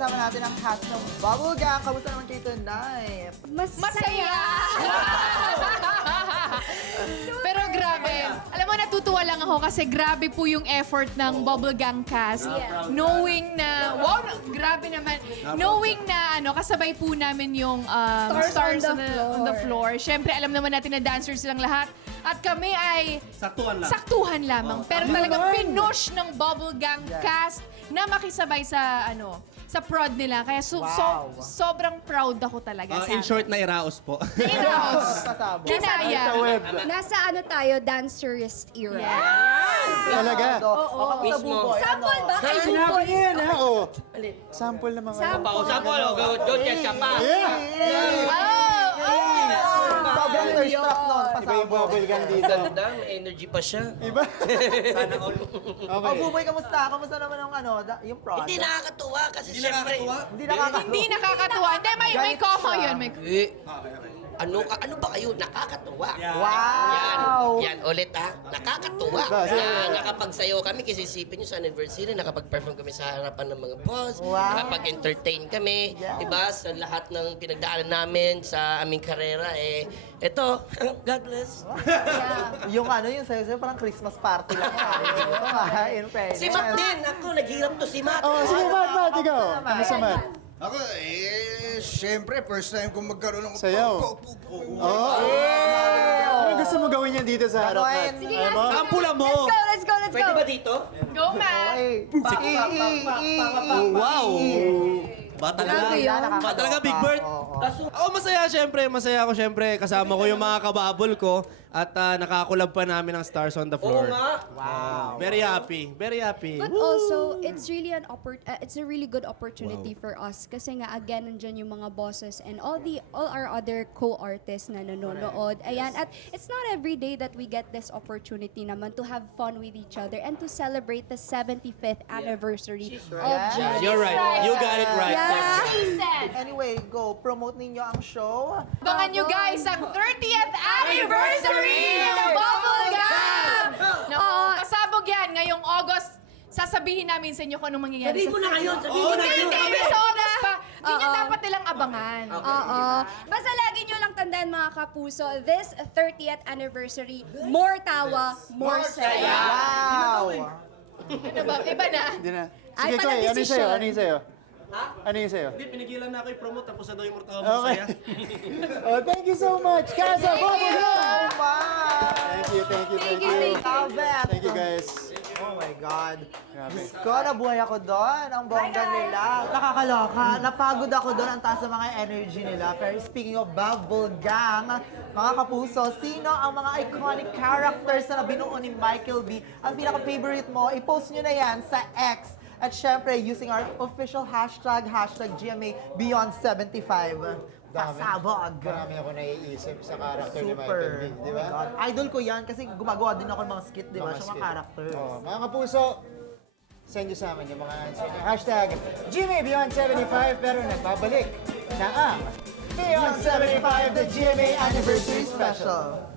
kasama natin ang cast ng Bubble Gang. Kamusta naman kayo tonight? Masaya! Pero grabe. Alam mo, natutuwa lang ako kasi grabe po yung effort ng Bubble Gang cast. Knowing na, wow, grabe naman. Knowing na, kasabay po namin yung stars on the floor. Siyempre, alam naman natin na dancers silang lahat. At kami ay saktuhan lamang. Pero talagang pinush ng Bubble Gang cast na makisabay sa sa prod nila. Kaya sobrang proud ako talaga. In short, nairaos po. Nairaos. Kasabo. Kinaya. Nasa tayo, dancerist era. Talaga? Oo. Kamusta buboy? Sample ba kay Sinabi Buboy? niya yan, ha? Oo. Sample naman. Sample, don't get ka pa. Sobrang thirst trap nun. Iba yung Pasabo. bubble gang dito. Ganda, may energy pa siya. Iba? Sana all. Oh, Buboy, kamusta? Kamusta naman yung prod? Hindi nakakatuwa kasi siyempre. Hindi nakakatuwa. Hindi nakakatuwa. Hindi, may coho yun. May... Ano ba kayo? Nakakatuwa. Wow! Yan ulit nakakatuwa. Na nakapagsayaw kami kasi isipin nyo sa anniversary, nakapag-perform kami sa harapan ng mga boss, nakapag-entertain kami, diba? Sa lahat ng pinagdaanan namin sa aming karera, eto, God bless. Yung sayo parang Christmas party lang. In fairness. Si Matt din, ako, naghirap to si Matt. Oh, sige, Matt, ikaw. Kamusta, Matt? Ako, syempre, first time kong magkaroon ng... Sayaw. Ano gusto mo gawin yan dito sa harap, Matt? Sige Ano mo? nga, Sampula mo! Let's go! Pwede ba dito? Go, Matt! Wow! Ba talaga? Ba talaga, Big Bird? Ako masaya, syempre. Masaya ako, syempre. Kasama ko yung mga kababol ko. At nakakulab pa namin ang Stars on the Oo Floor. nga. Very happy. Very happy. But also, it's really it's a really good opportunity for us kasi nga again nandiyan yung mga bosses and all our other co-artists na nanonood. Ayan, at it's not every day that we get this opportunity naman to have fun with each other and to celebrate the 75th anniversary of GMA. You're right. You got it right. Anyway, go. Promote ninyo ang show. Abangan nyo guys ang 30th anniversary ng Bubble Gang! Kasabog yan ngayong August. Sasabihin namin sa inyo kung anong mangyayari. Sabihin mo na ngayon, sabihin mo na ngayon. Hindi, sa August pa. Hindi nyo dapat nilang abangan. Oo. Basta lagi nyo lang tandaan mga kapuso, this 30th anniversary, more tawa, more saya. Wow! Ano ba? Iba na. Hindi na. Ay, Sige, pala Koy, ano yung decision. sa'yo? Ano yung sa'yo? Ano yung sa'yo? Hindi, pinigilan na ako i-promote. Tapos ano yung portawa mo Okay. saya. Oh, thank you so much, Casa Bubble Gang! Wow! Thank you. Love it! Thank you, guys. Oh my God. Grabe. Diyos ko, nabuhay ako doon. Ang bongga nila. Nakakaloka. Napagod ako doon. Ang taas ng mga energy nila. Pero speaking of Bubble Gang, mga kapuso, sino ang mga iconic characters na binuo ni Michael B? Ang pinaka-favorite mo, i-post nyo na yan sa X. At syempre, using our official hashtag GMA Beyond 75. Pasabog. Marami ako naiisip sa character ni Michael Super. B. Di Oh my ba? God. Idol ko yan kasi gumagawa din ako ng mga skit, di ba? Siya mga skit. characters. Oh, mga kapuso, send nyo sa amin yung mga answer niyo. Hashtag GMA Beyond 75, pero nagbabalik na ang Beyond 75, the GMA Anniversary Special.